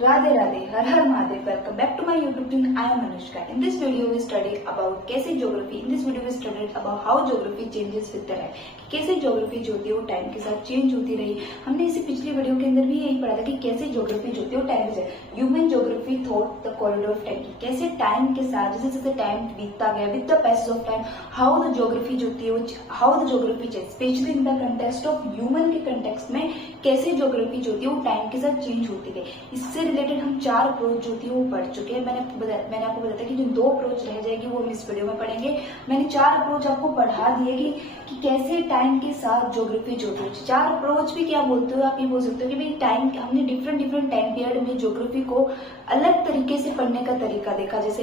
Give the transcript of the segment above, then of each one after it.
Radhe Radhe, her her Mahadev. Welcome back to my YouTube channel. I am Anushka. In this video we study about कैसे geography. In this video we studied about how geography changes with the time. कैसे geography जो होती है वो time के साथ change होती रही। हमने इसी पिछली वीडियो के अंदर भी यही पढ़ा था कि कैसे geography जो होती है वो टाइम के साथ human geography thought the corridor of time, कैसे टाइम के साथ जैसे जैसे टाइम बीतता गया with the passage of time how the geography जो होती है वो how the geography change, specially in the context of human के कंटेक्स्ट में कैसे geography जो होती है वो टाइम के साथ चेंज होती गई। इससे रिलेटेड हम 4 अप्रोच जो थी वो पढ़ चुके हैं। मैंने आपको बताया था कि जो 2 अप्रोच रह जाएगी वो हम इस वीडियो में पढ़ेंगे। मैंने 4 अप्रोच आपको पढ़ा दिए कि कैसे टाइम के साथ ज्योग्राफी जोड़ती है। 4 अप्रोच भी क्या बोलते हो, आप ये बोल सकते हो कि भाई टाइम हमने डिफरेंट टाइम पीरियड में ज्योग्राफी को अलग तरीके से पढ़ने का तरीका देखा। जैसे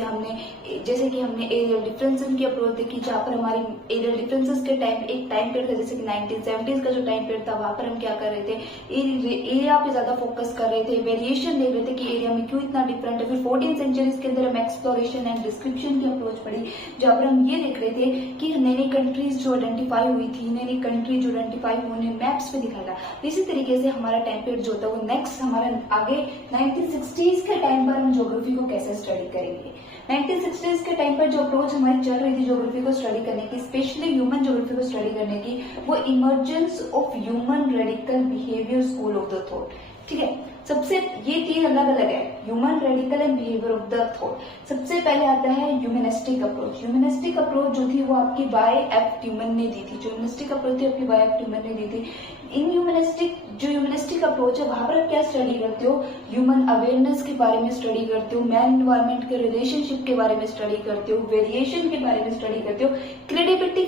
कि हमने एरियल डिफरेंसेस की अप्रोच देखी, जहाँ पर हमारी एरियल डिफरेंसेस के टाइम एक टाइम पीरियड था जैसे कि 1970s का जो टाइम पीरियड था वहां पर हम क्या कर रहे थे, एरिया पे ज्यादा फोकस कर रहे थे, वेरिएशन देख रहे थे कि एरिया में क्यों इतना डिफरेंट है। फिर 14th सेंचुरीज के अंदर हम एक्सप्लोरेशन एंड डिस्क्रिप्शन की अप्रोच पढ़ी, जहां पर हम ये देख रहे थे कि नई नई कंट्रीज जो आइडेंटिफाई हुई थी, नई नई कंट्री जो आइडेंटिफाई होने मैप्स पे दिखाया था। इसी तरीके से हमारा टाइम पीरियड जो होता है वो नेक्स्ट हमारा आगे 1960s के टाइम पर हम ज्योग्राफी को कैसे स्टडी करेंगे। 1960s के टाइम पर जो अप्रोच हमारी चल रही थी ज्योग्राफी को स्टडी करने की, स्पेशली ह्यूमन ज्योग्राफी को स्टडी करने की, वो emergence of human radical behaviour school of the thought. ठीक है, सबसे ये 3 अलग अलग है, human radical and behaviour of the thought. सबसे पहले आता है ह्यूमनिस्टिक अप्रोच। ह्यूमनिस्टिक अप्रोच जो थी वो आपकी बाय एफ ट्यूमन ने दी थी। जो ह्यूमनिस्टिक अप्रोच थी आपकी बाय एफ ट्यूमन ने दी थी। इन ह्यूमनिस्टिक अप्रोच है वहां पर आप क्या स्टडी करते हो, ह्यूमन अवेयरनेस के बारे में स्टडी करते हो, मैन एनवायरमेंट के रिलेशनशिप के बारे में स्टडी करते हो, वेरिएशन के बारे में स्टडी करते हो, क्रिएटिविटी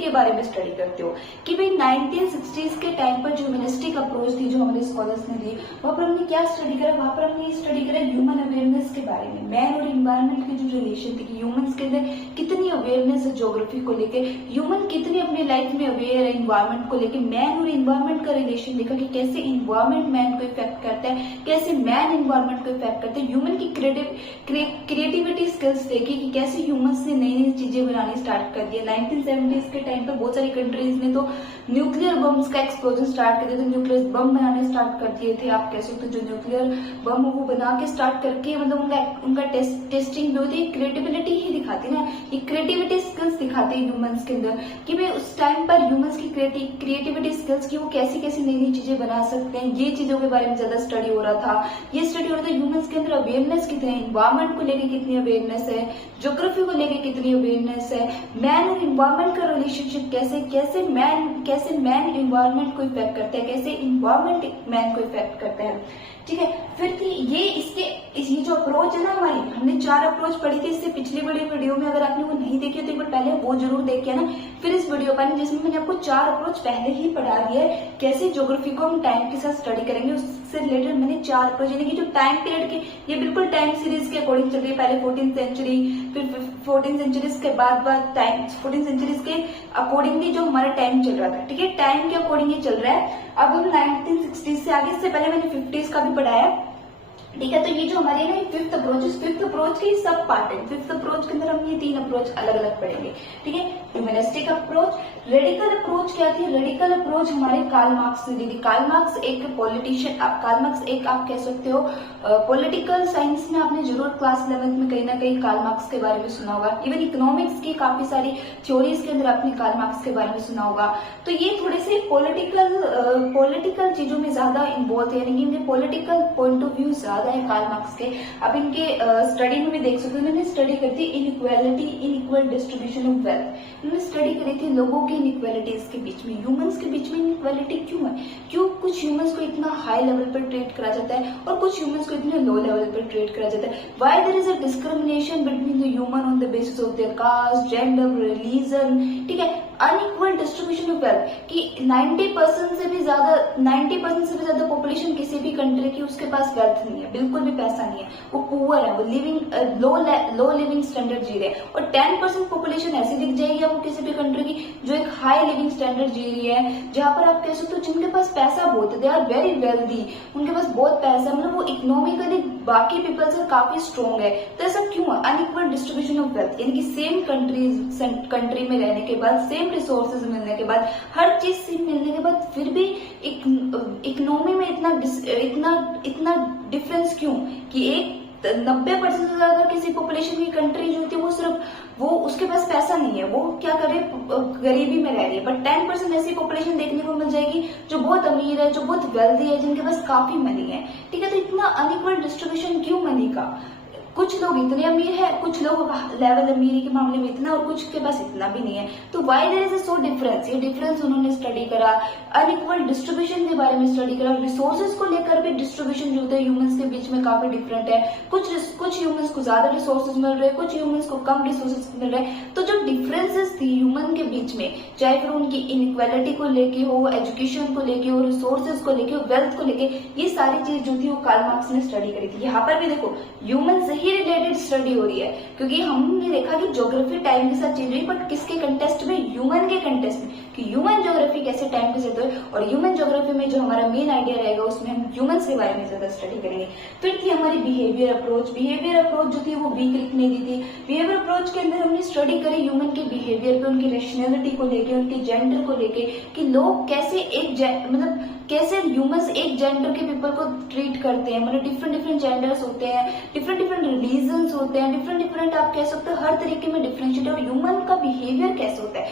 के बारे में स्टडी करते हो। कि भाई 1960s के टाइम पर जो ह्यूमनिस्टिक अप्रोच थी जो हमारे स्कॉलर्स ने दी, वहां पर हमने क्या स्टडी करा, वहां पर हमने स्टडी करा ह्यूमन अवेयरनेस के बारे में, मैन और एनवायरमेंट की जो रिलेशन थी, ह्यूमंस के अंदर कितनी अवेयरनेस है ज्योग्राफी को लेके, ह्यूमन कितनी अपनी लाइफ में अवेयर है एनवायरमेंट को लेके। मैन और एनवायरमेंट का रिलेशन देखा कि कैसे एनवायरमेंट मैन को इफेक्ट करता है, कैसे मैन एनवायरमेंट को इफेक्ट करता है। ह्यूमन की क्रिएटिविटी स्किल्स देखी कि कैसे ह्यूमंस ने नई नई चीजें बनानी स्टार्ट कर दिया। 1970s के टाइम पर बहुत सारी कंट्रीज ने तो न्यूक्लियर बम्स का एक्सप्लोजन स्टार्ट कर दिया, तो न्यूक्लियर बम बनाने स्टार्ट कर दिए थे। आप कह सकते हो जो न्यूक्लियर बम वो बना के स्टार्ट करके मतलब उनका टेस्टिंग जो होती है क्रिएटिविटी ही दिखाती ना, ये क्रिएटिविटी स्किल्स दिखाते हैं ह्यूमंस के अंदर कि भाई उस टाइम पर ह्यूमंस की क्रिएटिविटी स्किल्स की वो कैसी कैसी नई नई चीजें बना सकते हैं। ये चीजों के बारे में ज्यादा स्टडी हो रहा था। ये स्टडी हो रहा था ह्यूमंस के अंदर अवेयरनेस कितनी है, एनवायरमेंट को लेकर कितनी अवेयरनेस है, ज्योग्राफी को लेकर कितनी अवेयरनेस है, मैन और एनवायरमेंट का रिलेशनशिप कैसे मैन एनवायरमेंट को इफेक्ट करता है, कैसे एनवायरमेंट मैन को इफेक्ट करता है। ठीक है, फिर थी ये जो अप्रोच है ना हमारी, हमने 4 अप्रोच पढ़ी थी इससे पिछली बड़ी वीडियो में। अगर आपने वो नहीं देखी तो एक बार पहले वो जरूर देखिए ना, फिर इस वीडियो पर जिसमें मैंने आपको 4 अप्रोच पहले ही पढ़ा दिया है कैसे ज्योग्राफी को हम टाइम के साथ स्टडी करेंगे। उससे रिलेटेड मैंने 4 अप्रोच यानी कि जो टाइम पीरियड के, ये बिल्कुल टाइम सीरीज के अकॉर्डिंग चल रही है। पहले 14th सेंचुरी, फिर 14th सेंचुरीज के बाद टाइम 14th सेंचुरीज के अकॉर्डिंगली जो हमारा टाइम चल रहा था। ठीक है, टाइम के अकॉर्डिंग ये चल रहा है। अब हम 1960s से आगे, इससे पहले मैंने 50s का भी पढ़ाया। ठीक है, तो ये जो हमारे ना 5th अप्रोच, इस 5th अप्रोच के सब पार्ट है। 5th अप्रोच के अंदर हम ये 3 अप्रोच अलग अलग पढ़ेंगे। ठीक है, ह्यूमनिस्टिक अप्रोच, रेडिकल अप्रोच क्या थी, रेडिकल अप्रोच हमारे कार्ल मार्क्स ने दी थी। कार्ल मार्क्स एक पॉलिटिशियन, कार्ल मार्क्स एक आप कह सकते हो पॉलिटिकल साइंस में आपने जरूर क्लास 11th में कहीं ना कहीं कार्ल मार्क्स के बारे में सुना होगा। इवन इकोनॉमिक्स की काफी सारी थ्योरीज के अंदर आपने कार्ल मार्क्स के बारे में सुना होगा। तो ये थोड़े से पॉलिटिकल चीजों में ज्यादा इन्वॉल्व है, यानी कि इनके पॉलिटिकल पॉइंट ऑफ व्यू ज्यादा है कार्ल मार्क्स के। अब इनके स्टडी में भी देख सकते हो, मैंने स्टडी करी थी inequality, inequal distribution of wealth. मैंने स्टडी करी थी लोगों की इनइक्वालिटीज के बीच में, ह्यूमंस के बीच में इनइक्वालिटी क्यों है, क्यों कुछ ह्यूमंस को इतना हाई लेवल पर ट्रीट करा जाता है और कुछ ह्यूमंस को इतने लो लेवल पर ट्रीट करा जाता है। Why there is a discrimination between the human on the basis of their caste, gender, religion. ठीक है, अनइक्वल डिस्ट्रीब्यूशन ऑफ वेल्थ कि 90% से भी ज्यादा पॉपुलेशन किसी भी कंट्री की उसके पास वेल्थ नहीं है, बिल्कुल भी पैसा नहीं है, वो पुअर है, वो लो लिविंग स्टैंडर्ड जी रहे हैं। और 10% पॉपुलेशन ऐसी दिख जाएगी आपको किसी भी कंट्री की जो एक हाई लिविंग स्टैंडर्ड जी रही है, जहां पर आप कह सकते हो जिनके पास पैसा बहुत है, दे आर वेरी वेल्दी, उनके पास बहुत पैसा, मतलब वो इकोनॉमिकली बाकी पीपल से काफी स्ट्रॉन्ग है। तो ऐसा क्यों है, अनइक्वल डिस्ट्रीब्यूशन ऑफ वेल्थ, यानी कि सेम कंट्री में रहने के बाद, सेम सेम रिसोर्सेज मिलने के बाद, हर चीज सेम मिलने के बाद, फिर भी इकोनॉमी में इतना डिफरेंस क्यों कि एक 90% से ज्यादा किसी पॉपुलेशन की कंट्री जो होती है वो सिर्फ वो उसके पास पैसा नहीं है, वो क्या करे, गरीबी में रह रही है। बट 10% ऐसी पॉपुलेशन देखने को मिल जाएगी जो बहुत अमीर है, जो बहुत वेल्दी है, जिनके पास काफी मनी है। ठीक है, तो इतना अनइक्वल डिस्ट्रीब्यूशन क्यों मनी का? कुछ लोग इतने अमीर है, कुछ लोग लेवल अमीरी के मामले में इतना और कुछ के पास इतना भी नहीं है। तो why there is so difference, ये डिफरेंस उन्होंने स्टडी करा, अनइक्वल डिस्ट्रीब्यूशन के बारे में स्टडी करा, रिसोर्सेज को लेकर भी डिस्ट्रीब्यूशन जो होता है ह्यूमंस के बीच में काफी डिफरेंट है। कुछ ह्यूमंस को ज्यादा रिसोर्सेज मिल रहे हैं, कुछ ह्यूमंस को कम रिसोर्सेज मिल रहे हैं। तो जो डिफरेंसेस थी ह्यूमन के बीच में, चाहे फिर उनकी इनइक्वालिटी को लेके हो, एजुकेशन को लेके हो, रिसोर्सेज को लेके हो, वेल्थ को लेके, ये सारी चीज जो थी वो कार्ल मार्क्स ने स्टडी करी थी। यहाँ पर भी देखो ह्यूमन से ही रिलेटेड स्टडी हो रही है, क्योंकि हमने देखा कि ज्योग्राफी टाइम के साथ चेंज हुई, बट किसके कंटेस्ट में? ह्यूमन के कंटेस्ट में, कि ह्यूमन ज्योग्राफी कैसे टाइम के साथ हुई। और ह्यूमन ज्योग्राफी में जो हमारा मेन आइडिया रहेगा उसमें हम ह्यूमंस के बारे में ज्यादा स्टडी करेंगे। फिर थी हमारी बिहेवियर अप्रोच। बिहेवियर अप्रोच जो थी वो वीक लिखने दी थी। बिहेवियर अप्रोच के अंदर हमने स्टडी करी ह्यूमन के बिहेवियर पे, उनकी रेशनैलिटी को लेके, उनके जेंडर को लेके, कि लोग कैसे कैसे ह्यूमंस एक जेंडर के पीपल को ट्रीट करते हैं। मतलब डिफरेंट जेंडर्स होते हैं, डिफरेंट रिलीजन्स होते हैं, डिफरेंट आप कह सकते हो हर तरीके में डिफरेंशिएट। और ह्यूमन का बिहेवियर कैसे होता है,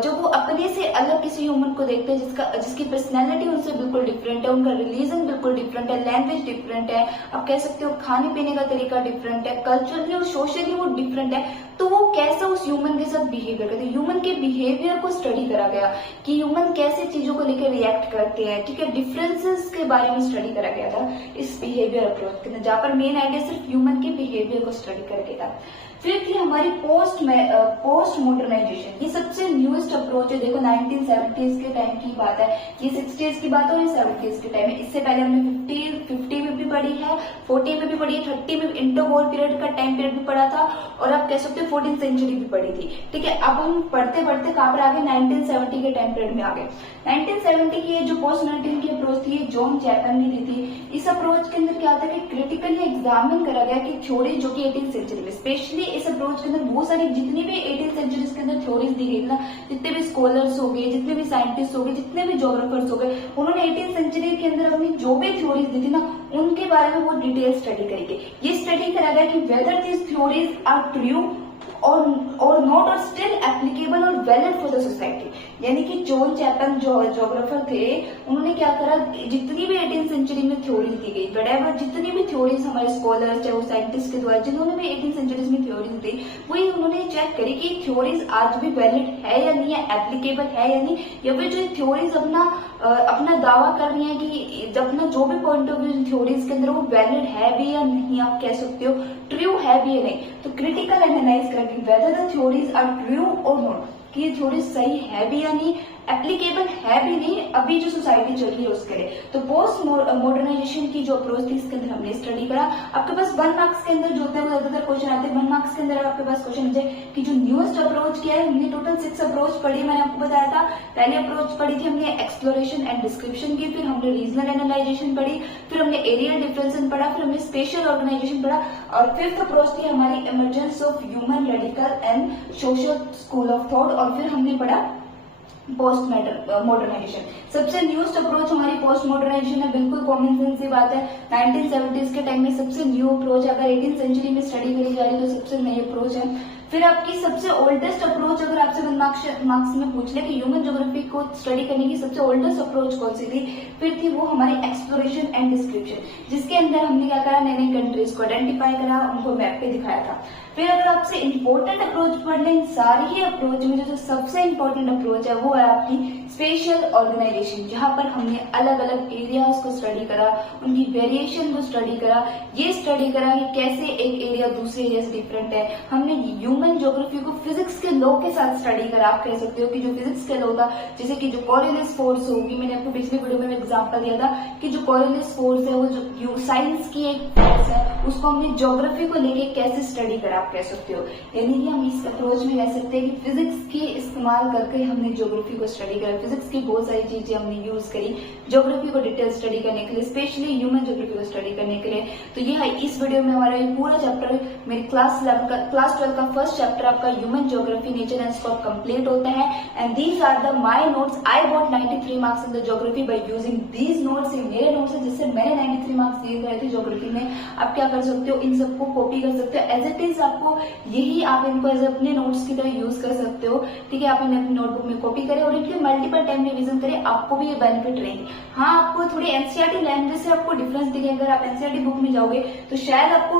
जब वो अपने से अलग किसी ह्यूमन को देखते हैं जिसकी पर्सनैलिटी उनसे बिल्कुल डिफरेंट है, उनका रिलीजन बिल्कुल डिफरेंट है, लैंग्वेज डिफरेंट है, आप कह सकते हो खाने पीने का तरीका डिफरेंट है, कल्चरली और सोशली वो डिफरेंट है, तो वो कैसे उस ह्यूमन के साथ बिहेवियर करते हैं। ह्यूमन के बिहेवियर को स्टडी करा गया कि ह्यूमन कैसे चीजों को लेकर रिएक्ट करते हैं। ठीक है, डिफरेंसेस के बारे में स्टडी करा गया था इस बिहेवियर अप्रोच के अंदर, जहां पर मेन आइडिया सिर्फ ह्यूमन के बिहेवियर को स्टडी करके था। फिर थी हमारी पोस्ट मॉडर्नाइजेशन। ये सबसे न्यूएस्ट अप्रोच है। देखो 1970s के टाइम की बात है, ये 60s की बात है और ये 70s के टाइम है। इससे पहले हमने 50 में भी पढ़ी है, 40 में भी पढ़ी है, 30 में इंटर वॉर पीरियड का टाइम पीरियड भी पढ़ा था, और आप कह सकते हो 14th सेंचुरी भी पढ़ी थी। ठीक है, अब हम पढ़ते पढ़ते कहां पर आ गए? 1970 के टाइम पीरियड में आ गए। 1970 की ये जो पोस्ट मॉडर्निटी की अप्रोच थी, ये जॉन चैपमैन ने दी थी। इस अप्रोच के अंदर क्या होता है कि क्रिटिकली एग्जामिन करा गया कि थ्योरी जो कि 18th सेंचुरी में, स्पेशली इस अप्रोच के अंदर बहुत सारी जितनी भी 18th सेंचुरी के अंदर थ्योरीज दी गई ना, जितने भी स्कॉलर्स हो गए, जितने भी साइंटिस्ट हो गए, जितने भी ज्योग्राफर्स हो गए, उन्होंने 18th सेंचुरी के अंदर अपनी जो भी थ्योरीज दी थी ना, उनके बारे में वो डिटेल स्टडी करेंगे। ये स्टडी करा गया कि whether these theories are true और नॉट और स्टिल एप्लीकेबल और वैलिड फॉर द सोसाइटी। यानी कि जॉन चैपमैन जो ज्योग्राफर थे, उन्होंने क्या करा, जितनी भी 18th सेंचुरी में थ्योरीज दी गई, वटेवर जितनी भी थ्योरीज हमारे स्कॉलर्स चाहे वो साइंटिस्ट के द्वारा जिन्होंने भी 18th सेंचुरी में थ्योरीज दी, वही उन्होंने चेक करी कि थ्योरीज आज भी वैलिड है या नहीं है, एप्लीकेबल है या नहीं, या फिर जो थ्योरीज अपना दावा कर रही है कि अपना जो भी पॉइंट ऑफ व्यू थ्योरीज के अंदर वो वैलिड है भी या नहीं, आप कह सकते हो ट्रू है भी या नहीं। तो क्रिटिकल एनालाइज करके whether the theories are true और नॉट, कि ये थ्योरी सही है भी या नहीं, एप्लीकेबल है भी नहीं अभी जो सोसाइटी चल रही है उसके लिए। तो पोस्ट मॉडर्नाइजेशन की जो अप्रोच थी इसके अंदर हमने स्टडी करा। आपके पास 1 मार्क्स के अंदर जो होता है वो ज्यादातर क्वेश्चन आते हैं 1 मार्क्स के अंदर। आपके पास क्वेश्चन जाए कि जो न्यूएस्ट अप्रोच क्या है, हमने टोटल 6 अप्रोच पढ़ी, मैंने आपको बताया था। पहली अप्रोच पढ़ी थी हमने एक्सप्लोरेशन एंड डिस्क्रिप्शन की, फिर हमने रीजनल एनालाइजेशन पढ़ी, फिर हमने एरियल डिफरेंसेस पढ़ा, फिर हमने स्पेशल ऑर्गेनाइजेशन पढ़ा, और 5th अप्रोच थी हमारी emergence of human radical and social school of thought, और फिर हमने पढ़ा पोस्ट मॉडर्नाइजेशन। सबसे न्यूएस्ट अप्रोच हमारी पोस्ट मॉडर्नाइजेशन है, बिल्कुल कॉमन सेंस की बात है। 1970s के टाइम में सबसे न्यू अप्रोच है, अगर 18th सेंचुरी में स्टडी करी जा रही है तो सबसे नई अप्रोच है। फिर आपकी सबसे ओल्डेस्ट अप्रोच अगर आपसे 1 मार्क्स में पूछ ले कि ह्यूमन ज्योग्राफी को स्टडी करने की सबसे ओल्डेस्ट अप्रोच कौन सी थी, फिर थी वो हमारी एक्सप्लोरेशन एंड डिस्क्रिप्शन, जिसके अंदर हमने क्या करा, नई नई कंट्रीज को आइडेंटिफाई करा, उनको मैप पे दिखाया था। फिर अगर आपसे इंपॉर्टेंट अप्रोच पढ़ लें, इन सारी ही अप्रोच में जो सबसे इंपॉर्टेंट अप्रोच है वो है आपकी स्पेशल ऑर्गेनाइजेशन, जहां पर हमने अलग अलग एरियाज को स्टडी करा, उनकी वेरिएशन को स्टडी करा, ये स्टडी करा कि कैसे एक एरिया दूसरे एरिया से डिफरेंट है। हमने ह्यूमन ज्योग्राफी को फिजिक्स के लॉ के साथ स्टडी करा। आप कह सकते हो कि जो फिजिक्स के लॉ था, जैसे कि जो कोरिलेस फोर्स होगी, मैंने आपको पिछले वीडियो में एग्जांपल दिया था कि जो कोरिलेस फोर्स है वो जो साइंस की एक फोर्स है, उसको हमने ज्योग्राफी को लेके कैसे स्टडी करा, आप कह सकते हो। यानी कि हम इस अप्रोच में कह सकते हैं कि फिजिक्स के इस्तेमाल करके हमने ज्योग्राफी को स्टडी करा। फिजिक्स की बहुत सारी चीजें हमने यूज करी ज्योग्राफी को डिटेल स्टडी करने के लिए, स्पेशली ह्यूमन ज्योग्राफी को स्टडी करने के लिए। तो ये है इस वीडियो में हमारा ये पूरा चैप्टर, मेरी क्लास 12 का फर्स्ट चैप्टर आपका human geography nature and scope complete होता है। And these are the my notes, I got 93 marks in the geography by using these notes. ये मेरे नोट्स है जिससे मैंने 93 मार्क्स दिए गए थे ज्योग्राफी में। आप क्या कर सकते हो, इन सबको कॉपी कर सकते हो एज इट इज, आपको यही आप इनको एज अपने नोट्स की तरह यूज कर सकते हो। ठीक है, आप इन्हें अपनी नोटबुक में कॉपी करें और इनके मल्टीपल टाइम रिवीजन करें, आपको भी ये बेनिफिट रहेंगे। हाँ, आपको थोड़ी एनसीईआरटी लैंग्वेज से आपको डिफरेंस दिखेगा। अगर आप एनसीईआरटी बुक में जाओगे तो शायद आपको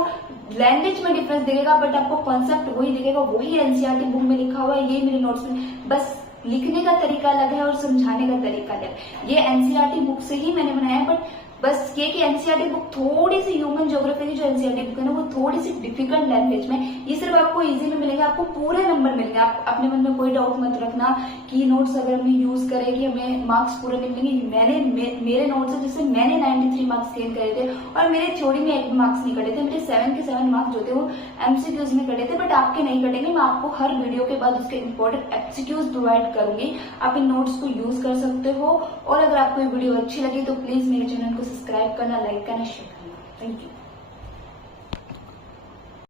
लैंग्वेज में डिफरेंस दिखेगा, बट आपको कॉन्सेप्ट वही दिखेगा, वही एनसीईआरटी बुक में लिखा हुआ है, ये मेरे नोट्स में, बस लिखने का तरीका अलग है और समझाने का तरीका अलग है। ये एनसीईआरटी बुक से ही मैंने बनाया है, बट बस ये कि एनसीईआरटी बुक थोड़ी सी, ह्यूमन ज्योग्राफी की जो एनसीईआरटी बुक है ना, वो थोड़ी सी डिफिकल्ट लैंग्वेज में, ये सिर्फ आपको इजी में मिलेगा, आपको पूरे नंबर मिलेंगे। आप अपने मन में कोई डाउट मत रखना कि नोट्स अगर हमें यूज करें कि हमें मार्क्स पूरे नहीं मिलेंगे। मेरे नोट्स है जिससे मैंने 93 मार्क्स गेन करे थे और मेरे थ्योरी में 1 मार्क्स नहीं कटे थे, मेरे 7 के 7 मार्क्स जो थे वो एमसीक्यूज में कटे थे, बट आपके नहीं कटेंगे। मैं आपको हर वीडियो के बाद उसके इंपॉर्टेंट एमसीक्यूज प्रोवाइड करूंगी, आप इन नोट्स को यूज कर सकते हो। और अगर आपको ये वीडियो अच्छी लगी तो प्लीज मेरे चैनल को सब्सक्राइब करना, लाइक करना, शेयर करना। Thank you.